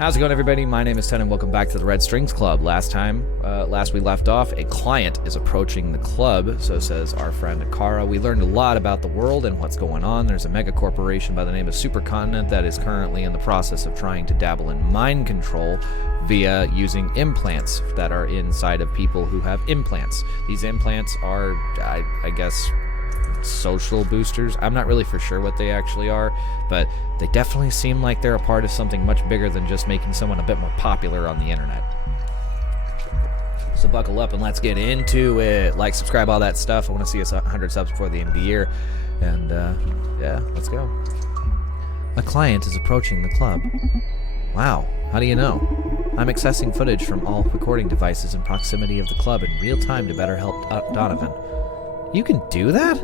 How's it going, everybody? My name is Ted, and welcome back to the Red Strings Club. Last we left off, a client is approaching the club, so says our friend Akara. We learned a lot about the world and what's going on. There's a mega corporation by the name of Supercontinent that is currently in the process of trying to dabble in mind control via using implants that are inside of people who have implants. These implants are, I guess, social boosters. I'm not really for sure what they actually are, but they definitely seem like they're a part of something much bigger than just making someone a bit more popular on the internet. So buckle up and let's get into it. Like, subscribe, all that stuff. I want to see us 100 subs before the end of the year. And yeah, let's go. A client is approaching the club. Wow, how do you know? I'm accessing footage from all recording devices in proximity of the club in real time to better help Donovan. You can do that?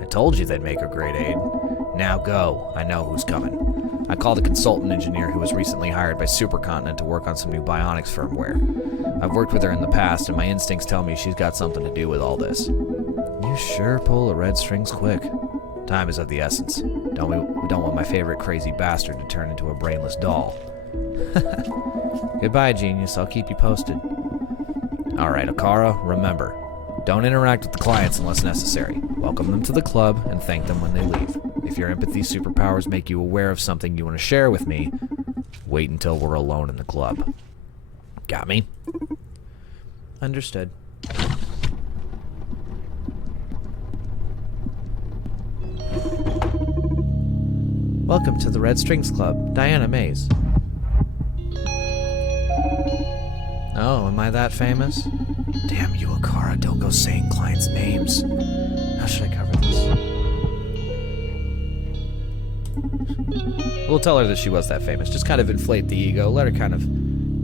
I told you they'd make a great aid. Now go. I know who's coming. I called a consultant engineer who was recently hired by Supercontinent to work on some new bionics firmware. I've worked with her in the past, and my instincts tell me she's got something to do with all this. You sure pull the red strings quick. Time is of the essence. We don't want my favorite crazy bastard to turn into a brainless doll. Goodbye, genius. I'll keep you posted. Alright, Akara, remember. Don't interact with the clients unless necessary. Welcome them to the club and thank them when they leave. If your empathy superpowers make you aware of something you want to share with me, wait until we're alone in the club. Got me? Understood. Welcome to the Red Strings Club, Diana Meyes. Oh, am I that famous? Damn you, Akara, don't go saying clients' names. How should I cover this? We'll tell her that she was that famous. Just kind of inflate the ego. Let her kind of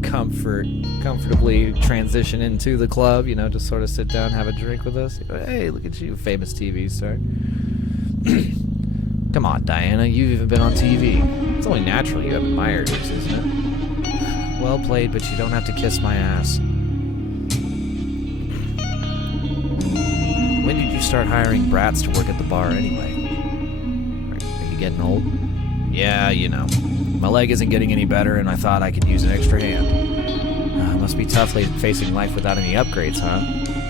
comfortably transition into the club. You know, just sort of sit down, have a drink with us. Hey, look at you, famous TV star. Come on, Diana, you've even been on TV. It's only natural you have admirers, isn't it? Well played, but you don't have to kiss my ass. When did you start hiring brats to work at the bar anyway? Are you getting old? Yeah, you know. My leg isn't getting any better, and I thought I could use an extra hand. Must be tough facing life without any upgrades, huh?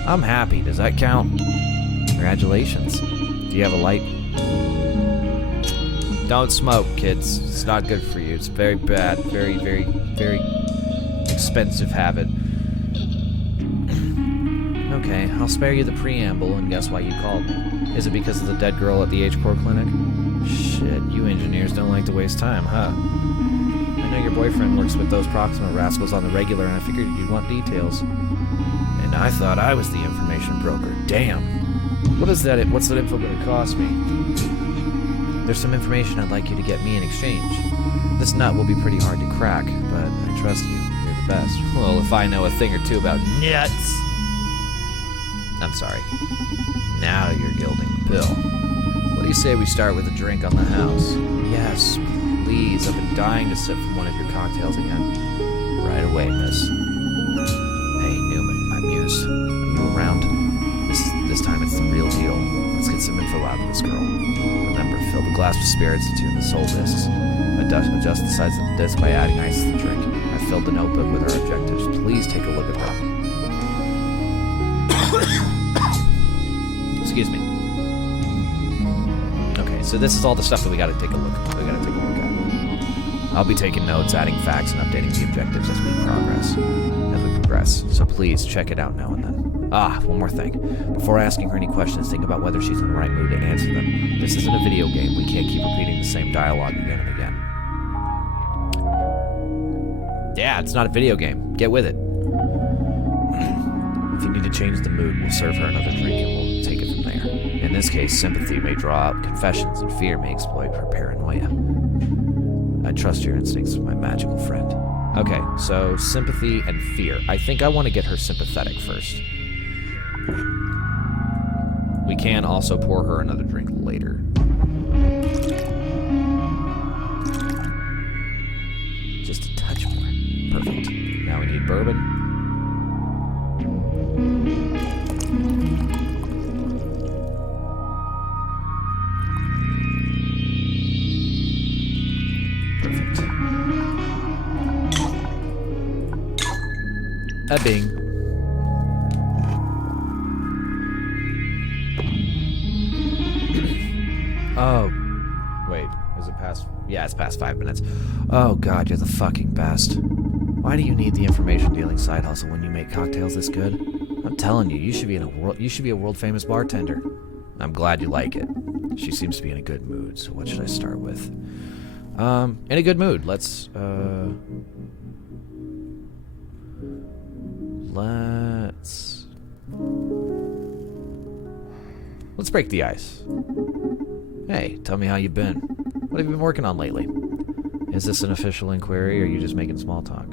I'm happy. Does that count? Congratulations. Do you have a light? Don't smoke, kids. It's not good for you. It's very bad. Very, very, very expensive habit. Okay, I'll spare you the preamble and guess why you called me. Is it because of the dead girl at the H-Core clinic? Shit, you engineers don't like to waste time, huh? I know your boyfriend works with those Proxima rascals on the regular, and I figured you'd want details. And I thought I was the information broker. Damn. What's that info gonna cost me? There's some information I'd like you to get me in exchange. This nut will be pretty hard to crack, but I trust you. You're the best. Well, if I know a thing or two about nuts... I'm sorry. Now you're gilding the pill. What do you say we start with a drink on the house? Yes, please. I've been dying to sip from one of your cocktails again. Right away, miss. Hey, Newman, my muse. Are you around? This time it's the real deal. Let's get some info out of this girl. Remember, fill the glass with spirits and tune the soul discs. Adjust the size of the disc by adding ice to the drink. I filled the notebook with our objectives. Please take a look at them. Excuse me. Okay, so this is all the stuff that we gotta take a look at. I'll be taking notes, adding facts, and updating the objectives as we progress. So please check it out now and then. One more thing. Before asking her any questions, think about whether she's in the right mood to answer them. This isn't a video game. We can't keep repeating the same dialogue again and again. Yeah, it's not a video game. Get with it. If you need to change the mood, we'll serve her another drink and we'll take it from there. In this case, sympathy may draw out confessions and fear may exploit her paranoia. I trust your instincts, my magical friend. Okay, so sympathy and fear. I think I want to get her sympathetic first. We can also pour her another drink later. Just a touch more. Perfect. Now we need bourbon. Perfect. A bing. Oh. Wait, is it past? Yeah, it's past 5 minutes. Oh god, you're the fucking best. Why do you need the information dealing side hustle when you make cocktails this good? I'm telling you, you should be a world famous bartender. I'm glad you like it. She seems to be in a good mood, so what should I start with? In a good mood. Let's break the ice. Hey, tell me how you've been. What have you been working on lately? Is this an official inquiry, or are you just making small talk?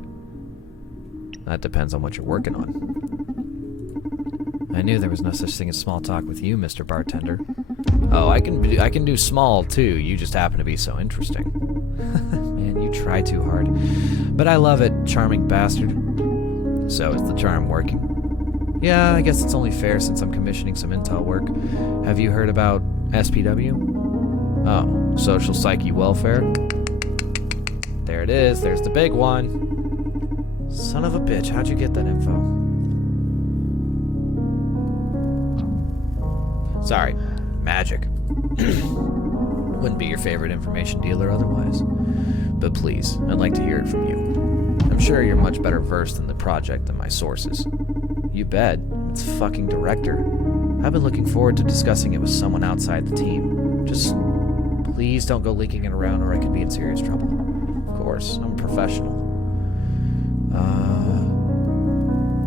That depends on what you're working on. I knew there was no such thing as small talk with you, Mr. Bartender. Oh, I can do small, too. You just happen to be so interesting. Man, you try too hard. But I love it, charming bastard. So, is the charm working? Yeah, I guess it's only fair since I'm commissioning some intel work. Have you heard about SPW? Oh, Social Psyche Welfare? There it is. There's the big one. Son of a bitch, how'd you get that info? Sorry, magic. Wouldn't be your favorite information dealer otherwise. But please, I'd like to hear it from you. I'm sure you're much better versed in the project than my sources. You bet. It's fucking director. I've been looking forward to discussing it with someone outside the team. Just please don't go leaking it around or I could be in serious trouble. Of course, I'm a professional.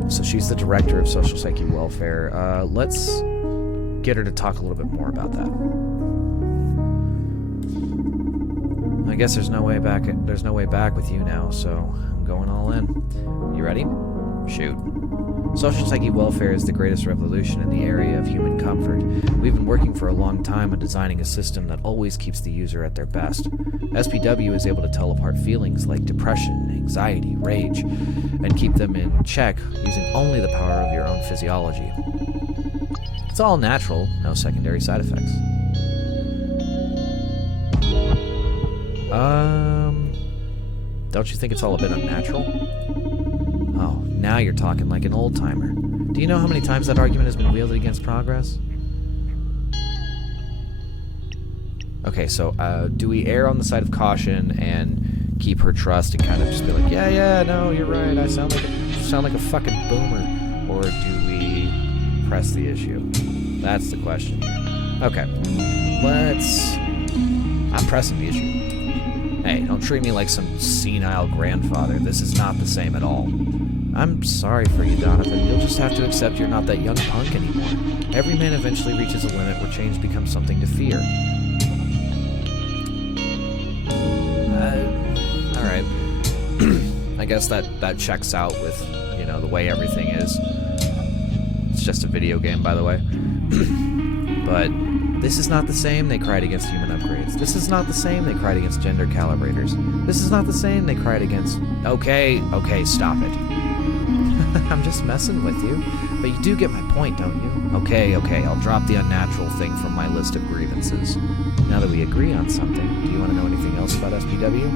So she's the director of Social Psyche Welfare. Let's get her to talk a little bit more about that. I guess there's no way back with you now, so I'm going all in. You ready? Shoot. Social Psyche Welfare is the greatest revolution in the area of human comfort. We've been working for a long time on designing a system that always keeps the user at their best. SPW is able to tell apart feelings like depression, anxiety, rage, and keep them in check using only the power of your own physiology. It's all natural, no secondary side effects. Don't you think it's all a bit unnatural? Oh, now you're talking like an old-timer. Do you know how many times that argument has been wielded against progress? Okay, so, do we err on the side of caution and keep her trust and kind of just be like, yeah, no, you're right, I sound like a fucking boomer? Or do we press the issue? That's the question. Okay, I'm pressing the issue. Hey, don't treat me like some senile grandfather. This is not the same at all. I'm sorry for you, Donovan. You'll just have to accept you're not that young punk anymore. Every man eventually reaches a limit where change becomes something to fear. Alright. I guess that checks out with, the way everything is. It's just a video game, by the way. But this is not the same, they cried against human upgrades. This is not the same, they cried against gender calibrators. This is not the same, they cried against... Okay, stop it. I'm just messing with you. But you do get my point, don't you? Okay, I'll drop the unnatural thing from my list of grievances. Now that we agree on something, do you want to know anything else about SPW?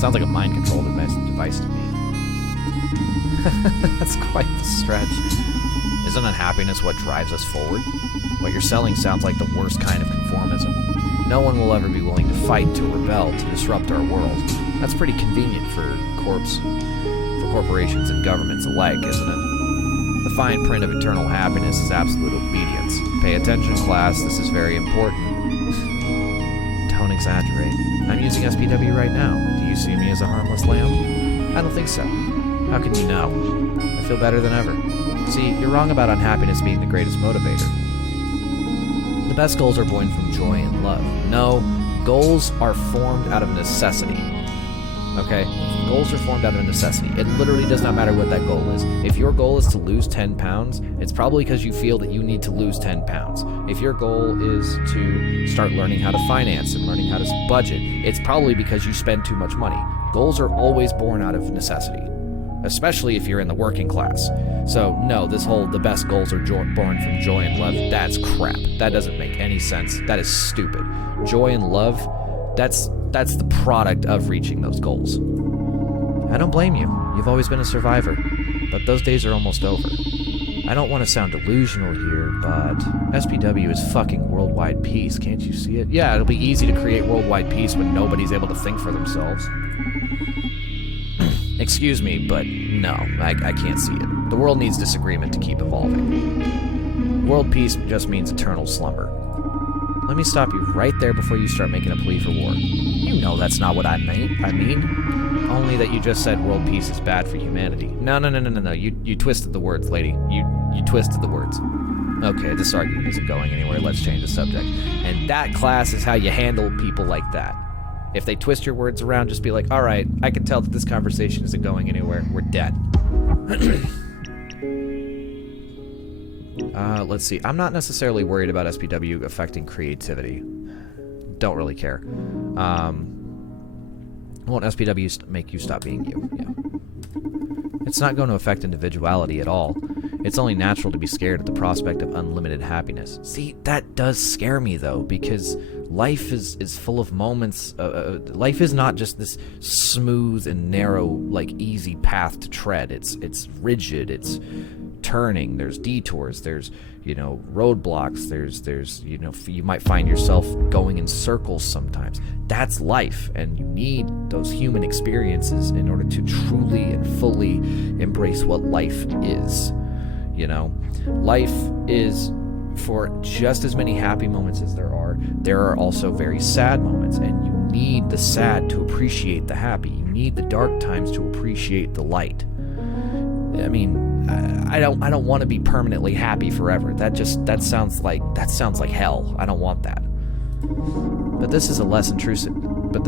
Sounds like a mind-controlled device to me. That's quite the stretch. Isn't unhappiness what drives us forward? What you're selling sounds like the worst kind of conformism. No one will ever be willing to fight, to rebel, to disrupt our world. That's pretty convenient for corporations and governments alike, isn't it? The fine print of eternal happiness is absolute obedience. Pay attention, class, this is very important. Don't exaggerate. I'm using SPW right now. Do you see me as a harmless lamb? I don't think so. How can you know? I feel better than ever. See, you're wrong about unhappiness being the greatest motivator. The best goals are born from joy and love. No, goals are formed out of necessity. Okay? Goals are formed out of necessity. It literally does not matter what that goal is. If your goal is to lose 10 pounds, it's probably because you feel that you need to lose 10 pounds. If your goal is to start learning how to finance and learning how to budget, it's probably because you spend too much money. Goals are always born out of necessity, especially if you're in the working class. So no, the best goals are born from joy and love. That's crap. That doesn't make any sense. That is stupid. Joy and love, that's the product of reaching those goals. I don't blame you. You've always been a survivor. But those days are almost over. I don't want to sound delusional here, but SPW is fucking worldwide peace. Can't you see it? Yeah, it'll be easy to create worldwide peace when nobody's able to think for themselves. Excuse me, but no, I can't see it. The world needs disagreement to keep evolving. World peace just means eternal slumber. Let me stop you right there before you start making a plea for war. You know that's not what I mean. Only that you just said world peace is bad for humanity. No. You twisted the words, lady. You twisted the words. Okay, this argument isn't going anywhere. Let's change the subject. And that, class, is how you handle people like that. If they twist your words around, just be like, all right, I can tell that this conversation isn't going anywhere. We're dead. Let's see. I'm not necessarily worried about SPW affecting creativity. Don't really care. Won't SPW make you stop being you? Yeah. It's not going to affect individuality at all. It's only natural to be scared at the prospect of unlimited happiness. See, that does scare me, though, because life is full of moments. Life is not just this smooth and narrow, like, easy path to tread. It's rigid. It's turning. There's detours. There's, roadblocks. There's you might find yourself going in circles sometimes. That's life, and you need those human experiences in order to truly and fully embrace what life is. Life is, for just as many happy moments as there are also very sad moments, and you need the sad to appreciate the happy. You need the dark times to appreciate the light. I mean, I don't want to be permanently happy forever. That sounds like hell. I don't want that. But this is less intrusive than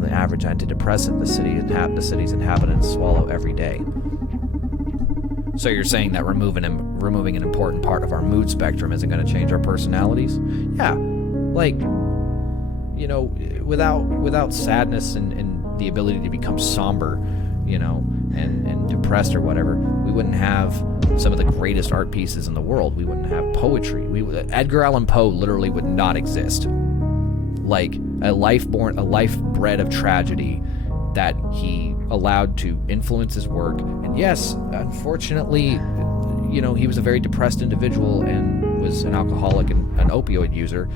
the average antidepressant the city's inhabitants swallow every day. So you're saying that removing an important part of our mood spectrum isn't going to change our personalities? Yeah, without sadness and the ability to become somber, and depressed or whatever, we wouldn't have some of the greatest art pieces in the world. We wouldn't have poetry. Edgar Allan Poe literally would not exist. Like a life bred of tragedy that he allowed to influence his work. And yes, unfortunately, he was a very depressed individual and was an alcoholic and an opioid user,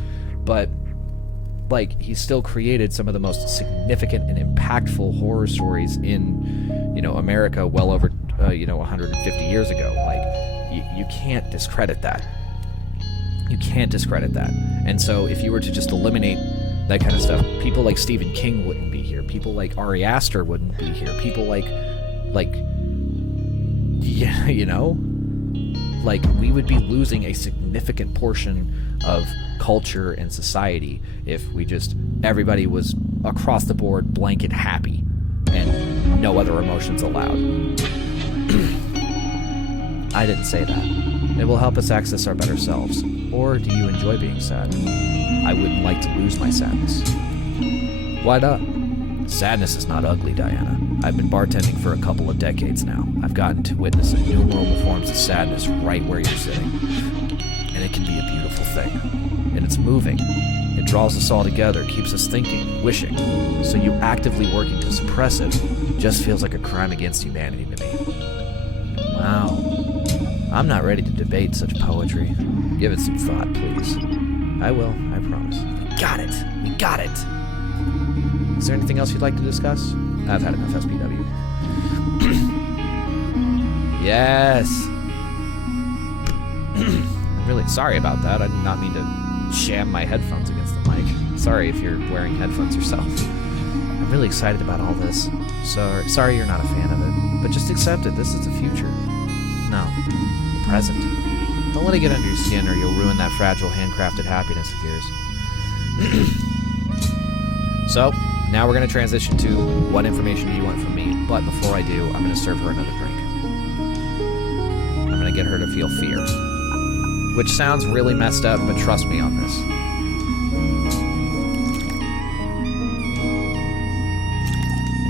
but he still created some of the most significant and impactful horror stories in, America well over, 150 years ago. You can't discredit that. You can't discredit that. And so if you were to just eliminate that kind of stuff, people like Stephen King wouldn't be here. People like Ari Aster wouldn't be here. People we would be losing a significant portion of culture and society if everybody was across the board blanket happy and no other emotions allowed. I didn't say that. It will help us access our better selves. Or do you enjoy being sad? I wouldn't like to lose my sadness. Why not? Sadness is not ugly, Diana. I've been bartending for a couple of decades now. I've gotten to witness innumerable forms of sadness right where you're sitting. And it can be a beautiful thing. And it's moving. It draws us all together, keeps us thinking, wishing. So you actively working to suppress it just feels like a crime against humanity to me. Wow. I'm not ready to debate such poetry. Give it some thought, please. I will, I promise. Got it. We got it. Is there anything else you'd like to discuss? I've had enough SPW. Yes. I'm really sorry about that. I did not mean to jam my headphones against the mic. Sorry if you're wearing headphones yourself. I'm really excited about all this. Sorry you're not a fan of it. But just accept it. This is the future. No. The present. Don't let it get under your skin or you'll ruin that fragile, handcrafted happiness of yours. So, now we're going to transition to what information do you want from me. But before I do, I'm going to serve her another drink. I'm going to get her to feel fear. Which sounds really messed up, but trust me on this.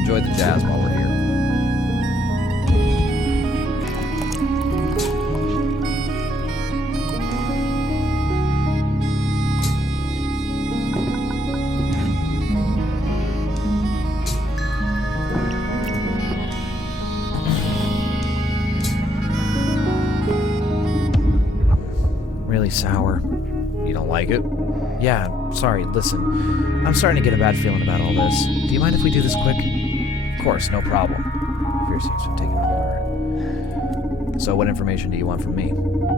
Enjoy the jazz while we're here. sour. You don't like it? Yeah, sorry, listen. I'm starting to get a bad feeling about all this. Do you mind if we do this quick? Of course, no problem. Fear seems to have taken over. So what information do you want from me?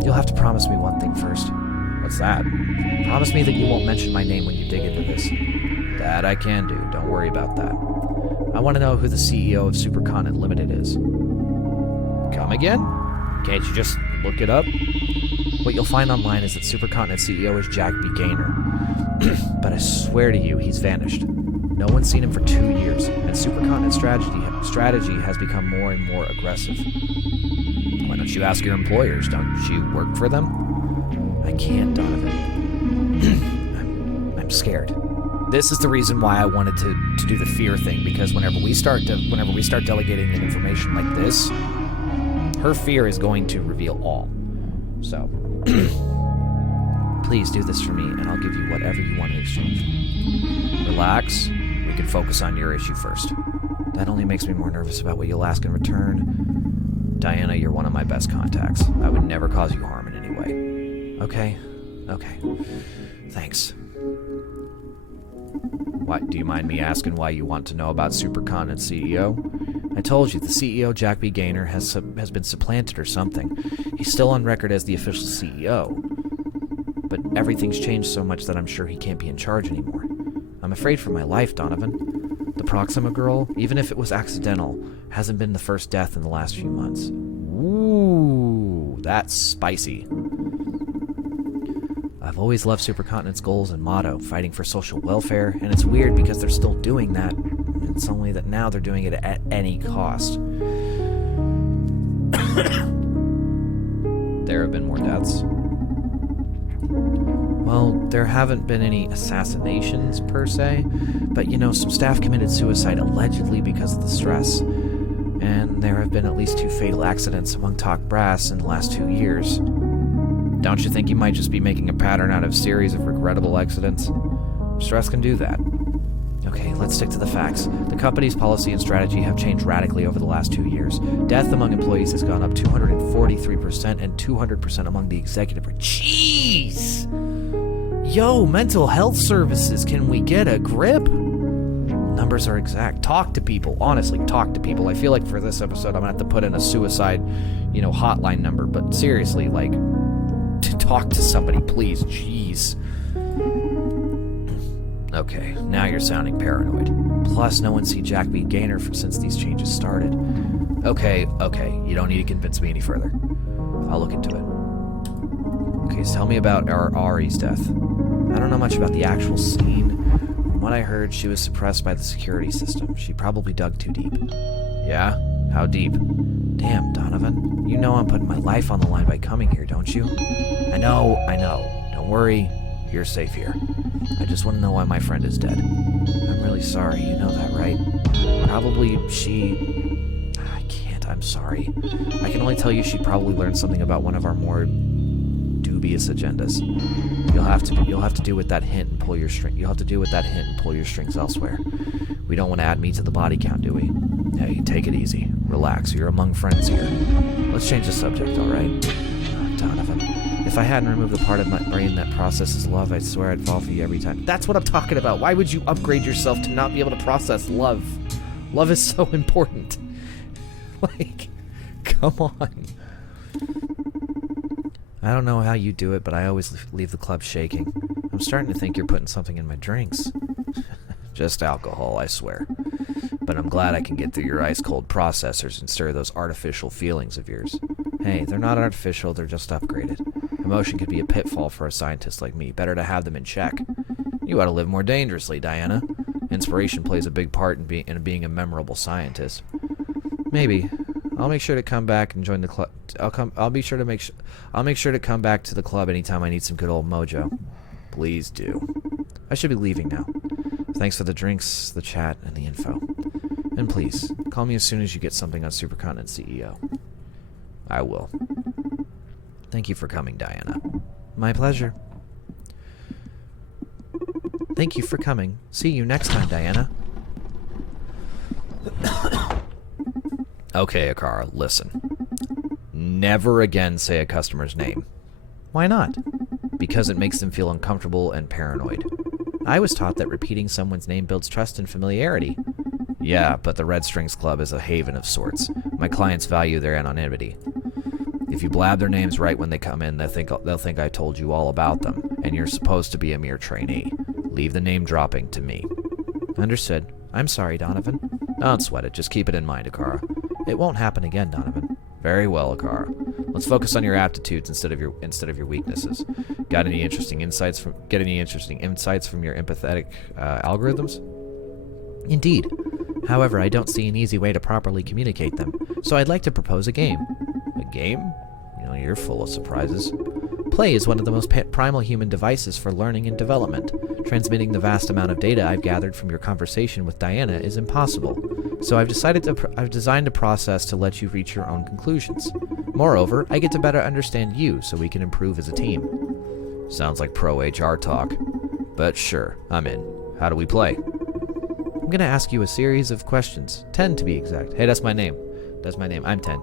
You'll have to promise me one thing first. What's that? Promise me that you won't mention my name when you dig into this. That I can do. Don't worry about that. I want to know who the CEO of Supercontinent Limited is. Come again? Can't you just look it up? What you'll find online is that Supercontinent CEO is Jack B. Gaynor. But I swear to you, he's vanished. No one's seen him for 2 years, and Supercontinent strategy has become more and more aggressive. Why don't you ask your employers? Don't you work for them? I can't, Donovan. I'm scared. This is the reason why I wanted to do the fear thing, because whenever we start delegating information like this, her fear is going to reveal all. So, please do this for me, and I'll give you whatever you want in exchange. Relax. We can focus on your issue first. That only makes me more nervous about what you'll ask in return. Diana, you're one of my best contacts. I would never cause you harm in any way. Okay. Thanks. What, do you mind me asking why you want to know about Supercontinent CEO? I told you, the CEO, Jack B. Gaynor, has been supplanted or something. He's still on record as the official CEO. But everything's changed so much that I'm sure he can't be in charge anymore. I'm afraid for my life, Donovan. The Proxima girl, even if it was accidental, hasn't been the first death in the last few months. Ooh, that's spicy. I've always loved Supercontinent's goals and motto, fighting for social welfare, and it's weird because they're still doing that. It's only that now they're doing it at any cost. There have been more deaths. Well, there haven't been any assassinations, per se, but some staff committed suicide allegedly because of the stress. And there have been at least 2 fatal accidents among top brass in the last 2 years. Don't you think you might just be making a pattern out of a series of regrettable accidents? Stress can do that. Okay, let's stick to the facts. The company's policy and strategy have changed radically over the last 2 years. Death among employees has gone up 243% and 200% among the executive. Jeez! Yo, mental health services, can we get a grip? Numbers are exact. Talk to people. Honestly, talk to people. I feel like for this episode, I'm gonna have to put in a suicide, hotline number. But seriously, to talk to somebody, please. Jeez. Okay, now you're sounding paranoid. Plus, no one's seen Jack B. Gaynor since these changes started. Okay, you don't need to convince me any further. I'll look into it. Okay, so tell me about Ari's death. I don't know much about the actual scene. From what I heard, she was suppressed by the security system. She probably dug too deep. Yeah? How deep? Damn, Donovan. You know I'm putting my life on the line by coming here, don't you? I know. Don't worry. You're safe here. I just want to know why my friend is dead. I'm really sorry, you know that, right? Probably I can't, I'm sorry. I can only tell you she probably learned something about one of our more dubious agendas. You'll have to do with that hint and pull your strings elsewhere. We don't want to add meat to the body count, do we? Hey, take it easy. Relax, you're among friends here. Let's change the subject, alright? Donovan. If I hadn't removed the part of my brain that processes love, I swear I'd fall for you every time. That's what I'm talking about. Why would you upgrade yourself to not be able to process love? Love is so important. Come on. I don't know how you do it, but I always leave the club shaking. I'm starting to think you're putting something in my drinks. Just alcohol, I swear. But I'm glad I can get through your ice-cold processors and stir those artificial feelings of yours. Hey, they're not artificial, they're just upgraded. Emotion could be a pitfall for a scientist like me. Better to have them in check. You ought to live more dangerously, Diana. Inspiration plays a big part in being a memorable scientist. Maybe. I'll make sure to come back and join the club. I'll make sure to come back to the club anytime I need some good old mojo. Please do. I should be leaving now. Thanks for the drinks, the chat, and the info. And please, call me as soon as you get something on Supercontinent CEO. I will. Thank you for coming, Diana. My pleasure. Thank you for coming. See you next time, Diana. Okay, Akara, listen. Never again say a customer's name. Why not? because it makes them feel uncomfortable and paranoid. I was taught that repeating someone's name builds trust and familiarity. Yeah, but the Red Strings Club is a haven of sorts. My clients value their anonymity. If you blab their names right when they come in, they'll think I told you all about them, and you're supposed to be a mere trainee. Leave the name dropping to me. Understood. I'm sorry, Donovan. Don't sweat it. Just keep it in mind, Akara. It won't happen again, Donovan. Very well, Akara. Let's focus on your aptitudes instead of your weaknesses. Get any interesting insights from your empathetic algorithms? Indeed. However, I don't see an easy way to properly communicate them, so I'd like to propose a game. A game? You know, you're full of surprises. Play is one of the most primal human devices for learning and development. Transmitting the vast amount of data I've gathered from your conversation with Diana is impossible, so I've designed a process to let you reach your own conclusions. Moreover, I get to better understand you, so we can improve as a team. Sounds like pro HR talk. But sure, I'm in. How do we play? I'm gonna ask you a series of questions. 10 to be exact. Hey, that's my name. I'm 10.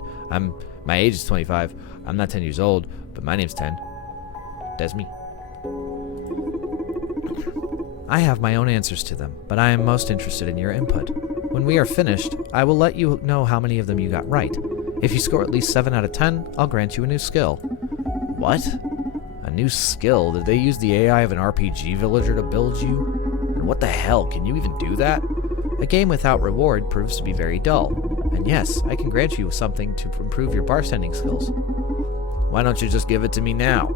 My age is 25. I'm not 10 years old, but my name's 10. That's me. I have my own answers to them, but I am most interested in your input. When we are finished, I will let you know how many of them you got right. If you score at least 7 out of 10, I'll grant you a new skill. What? A new skill? Did they use the AI of an RPG villager to build you? And what the hell, can you even do that? A game without reward proves to be very dull. And yes, I can grant you something to improve your bartending skills. Why don't you just give it to me now?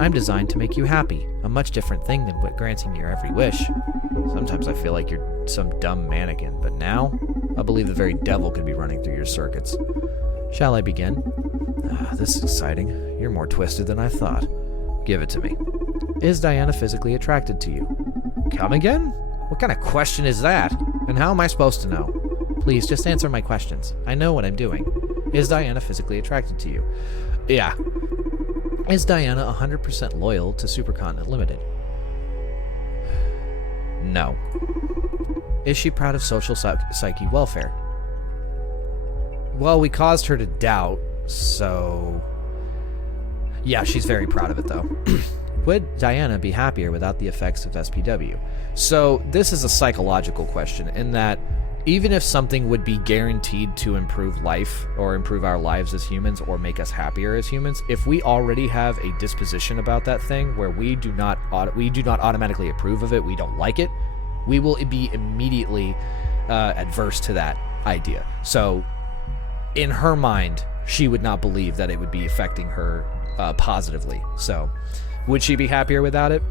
I'm designed to make you happy, a much different thing than granting your every wish. Sometimes I feel like you're some dumb mannequin, but now, I believe the very devil could be running through your circuits. Shall I begin? This is exciting. You're more twisted than I thought. Give it to me. Is Diana physically attracted to you? Come again? What kind of question is that? And how am I supposed to know? Please, just answer my questions. I know what I'm doing. Is Diana physically attracted to you? Yeah. Is Diana 100% loyal to Supercontinent Limited? No. Is she proud of Social Psyche Welfare? Well, we caused her to doubt, so... Yeah, she's very proud of it, though. Would Diana be happier without the effects of SPW? So, this is a psychological question, in that even if something would be guaranteed to improve life, or improve our lives as humans, or make us happier as humans, if we already have a disposition about that thing, where we do not automatically approve of it, we don't like it, we will be immediately adverse to that idea. So, in her mind, she would not believe that it would be affecting her positively. So, would she be happier without it?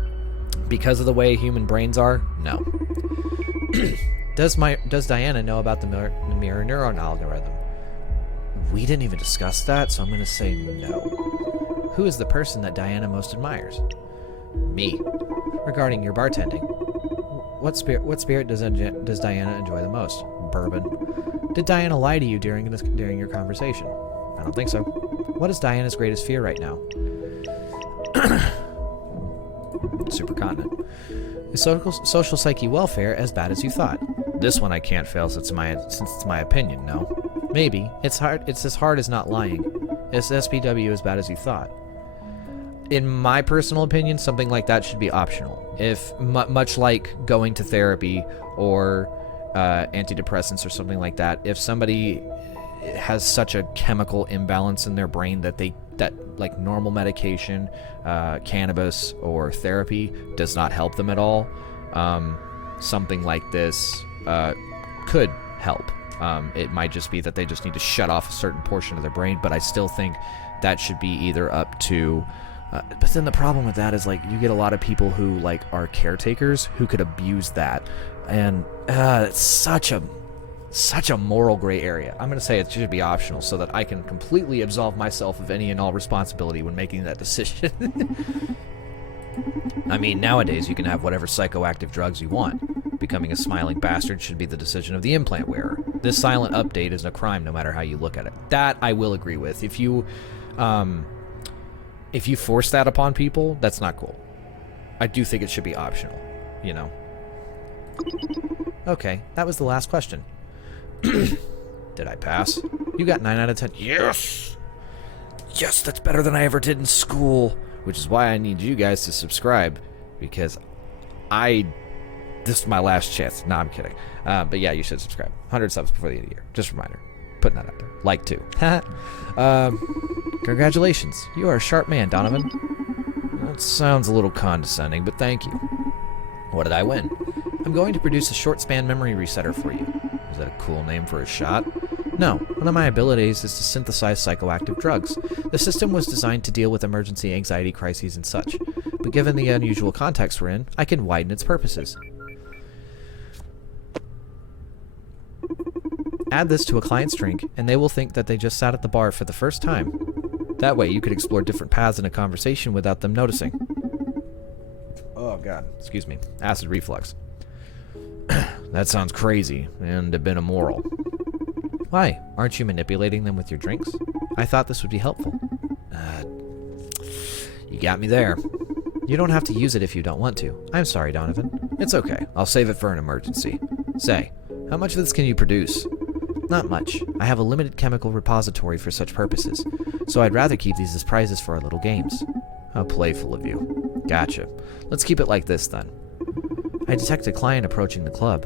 Because of the way human brains are? No. Does Diana know about the mirror neuron algorithm? We didn't even discuss that, so I'm going to say no. Who is the person that Diana most admires? Me. Regarding your bartending, what spirit does Diana enjoy the most? Bourbon. Did Diana lie to you during your conversation? I don't think so. What is Diana's greatest fear right now? Supercontinent. Is social psyche welfare as bad as you thought? This one I can't fail since it's my opinion, no? Maybe. It's as hard as not lying. Is SPW as bad as you thought? In my personal opinion, something like that should be optional. If, much like going to therapy or antidepressants or something like that, if somebody has such a chemical imbalance in their brain that like normal medication, cannabis, or therapy does not help them at all, something like this could help. It might just be that they just need to shut off a certain portion of their brain, but I still think that should be either up to... but then the problem with that is, like, you get a lot of people who, like, are caretakers who could abuse that, and it's such a moral gray area. I'm going to say it should be optional so that I can completely absolve myself of any and all responsibility when making that decision. I mean, nowadays you can have whatever psychoactive drugs you want. Becoming a smiling bastard should be the decision of the implant wearer. This silent update is a crime no matter how you look at it. That I will agree with. If you force that upon people, that's not cool. I do think it should be optional, you know. Okay, that was the last question. Did I pass? You got 9 out of 10. Yes! Yes, that's better than I ever did in school. which is why I need you guys to subscribe, because this is my last chance. No, I'm kidding. But yeah, you should subscribe. 100 subs before the end of the year. Just a reminder. Putting that out there. Like too. Congratulations. You are a sharp man, Donovan. That sounds a little condescending, but thank you. What did I win? I'm going to produce a short span memory resetter for you. Is that a cool name for a shot? No, one of my abilities is to synthesize psychoactive drugs. The system was designed to deal with emergency anxiety crises and such, but given the unusual context we're in, I can widen its purposes. Add this to a client's drink, and they will think that they just sat at the bar for the first time. That way, you could explore different paths in a conversation without them noticing. Oh, God. Excuse me. Acid reflux. That sounds crazy and a bit immoral. Why? Aren't you manipulating them with your drinks? I thought this would be helpful. You got me there. You don't have to use it if you don't want to. I'm sorry, Donovan. It's okay. I'll save it for an emergency. Say, how much of this can you produce? Not much. I have a limited chemical repository for such purposes, so I'd rather keep these as prizes for our little games. How playful of you. Gotcha. Let's keep it like this, then. I detect a client approaching the club.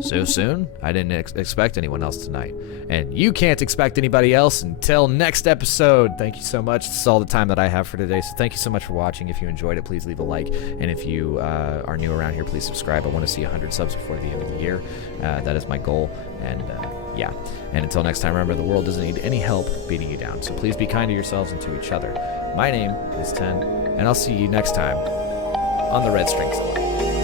So soon? I didn't expect anyone else tonight. And you can't expect anybody else until next episode. Thank you so much. This is all the time that I have for today. So thank you so much for watching. If you enjoyed it, please leave a like. And if you are new around here, please subscribe. I want to see 100 subs before the end of the year. That is my goal. And yeah. And until next time, remember, the world doesn't need any help beating you down. So please be kind to yourselves and to each other. My name is Ten, and I'll see you next time on the Red Strings Club.